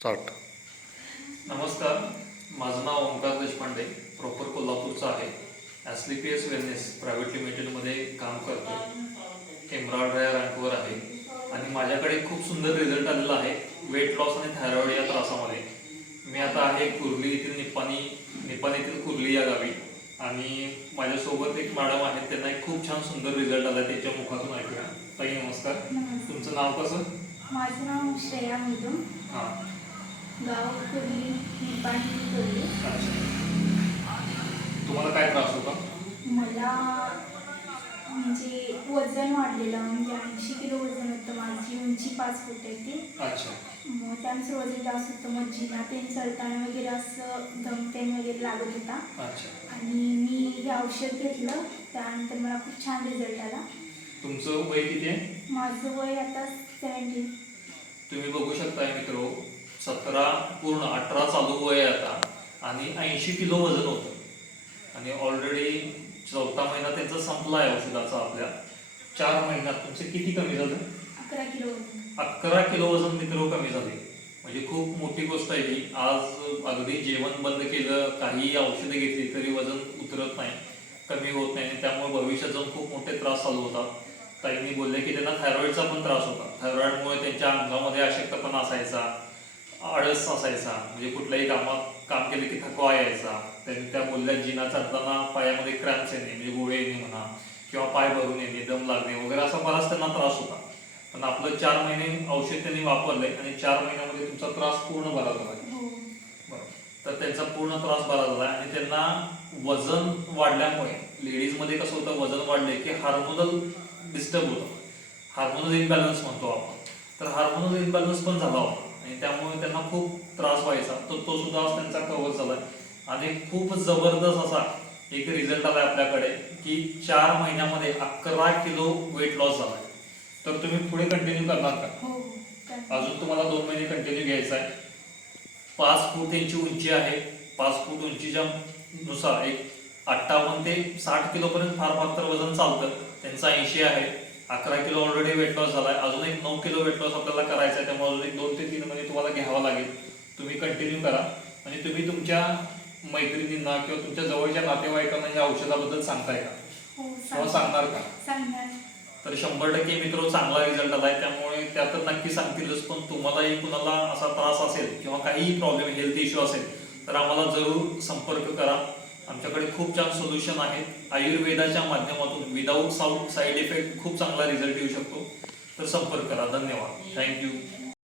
Start नमस्कार माझं नाव ओंकार देशपांडे प्रॉपर कोल्हापूरचं आहे. ॲस्लिपियस वेलनेस प्रायव्हेट लिमिटेडमध्ये काम करतो. एम्ब्रॉयडरी या रँकवर आहे. आणि माझ्याकडे खूप सुंदर रिझल्ट आलेला आहे. वेट लॉस आणि थायरॉइड या त्रासामध्ये. मी आता आहे कुर्ली येथील निप्पाणी निप्पाणी येथील कुर्ली या गावी. आणि माझ्यासोबत एक मॅडम आहेत. त्यांना एक खूप छान सुंदर रिझल्ट आला त्यांच्या मुखातून ऐकूया. ताई नमस्कार. तुमचं नाव कसं? माझं नाव श्रेया मुदुम हां. गाव अच्छा तुम्हाला काय त्रास होता? मला म्हणजे वजन वाढलेलं म्हणजे ऐंशी किलो वजन होतं माझी उंची पाच फूट आहे ती. मग त्यानुसार वजन जास्त होतं मग जिना तेन चढताना वगैरे असं दम तेन वगैरे लागत होता. आणि मी हे औषध घेतलं त्यानंतर मला खूप छान रिझल्ट आला. तुमचं वय किती आहे? माझं वय आता सेवन्टीन तुम्ही बघू शकताय मित्र सतरा पूर्ण अठरा चालू वय आता आणि ऐंशी किलो वजन होतं. आणि ऑलरेडी चौथा महिना त्यांचा संपला आहे औषधाचा आपल्या. चार महिन्यात तुमचे किती कमी झालं? अकरा किलो वजन. अकरा किलो वजन मित्र कमी झाले. म्हणजे खूप मोठी गोष्ट आहे ही. आज अगदी जेवण बंद केलं काही औषधं घेतली तरी वजन उतरत नाही कमी होत नाही. आणि त्यामुळे भविष्यात जाऊन खूप मोठे त्रास चालू होतात. ताईंनी बोलले की त्यांना थायरॉइडचा पण त्रास होता. थायरॉइडमुळे त्यांच्या अंगामध्ये अशक्तपणा असायचा. आळस असायचा. म्हणजे कुठल्याही कामात काम केलं की थकवा यायचा. त्यांनी त्या बोलल्या जिना चढताना पायामध्ये क्रॅम्प्स येणे म्हणजे गोळे येणे म्हणा किंवा पाय भरून येणे दम लागणे वगैरे असा बराच त्यांना त्रास होता. पण आपलं चार महिने औषध त्यांनी वापरलंय आणि चार महिन्यामध्ये तुमचा त्रास पूर्ण बरा झाला. हो. तर त्यांचा पूर्ण त्रास बरा झाला आणि त्यांना वजन वाढल्यामुळे लेडीजमध्ये कसं होतं वजन वाढले की हार्मोनल डिस्टर्ब होतं. हार्मोनल इम्बॅलन्स म्हणतो आपण. तर हार्मोनल इम्बॅलन्स पण झाला होता. आणि त्यामुळे त्यांना खूप त्रास व्हायचा. तर तो सुद्धा आज त्यांचा कव्हर झालाय आणि खूप जबरदस्त असा एक रिझल्ट आलाय आपल्याकडे की चार महिन्यामध्ये अकरा किलो वेट लॉस झालाय. तर तुम्ही पुढे कंटिन्यू करणार का? हो. अजून तुम्हाला दोन महिने कंटिन्यू घ्यायचं आहे. पाच फूट त्यांची उंची आहे. पाच फूट उंचीच्या नुसार एक अठ्ठावन्न ते साठ किलोपर्यंत फार फार तर वजन चालतं. त्यांचं ऐंशी आहे. अकरा किलो ऑलरेडी वेट लॉस झालाय. अजून एक नऊ किलो वेट लॉस आपल्याला करायचा आहे त्यामुळे अजून एक दोन ते तीन महिने तुम्हाला घ्यावा लागेल. तुम्ही कंटिन्यू करा. आणि तुम्ही तुमच्या मैत्रिणींना किंवा तुमच्या जवळच्या नातेवाईकांना या औषधाबद्दल सांगताय का? हो किंवा सांग- सांगणार का? तर शंभर टक्के मित्र चांगला रिझल्ट आलाय. त्यामुळे त्या तर नक्की सांगतीलच पण तुम्हालाही कुणाला असा त्रास असेल किंवा काहीही प्रॉब्लेम हेल्थ इश्यू असेल तर आम्हाला जरूर संपर्क करा. आमच्याकडे खूप छान सोल्युशन आहेत. आयुर्वेदाच्या माध्यमातून विदाऊट साऊट साईड इफेक्ट खूप चांगला रिझल्ट येऊ शकतो. तर संपर्क करा. धन्यवाद. थँक्यू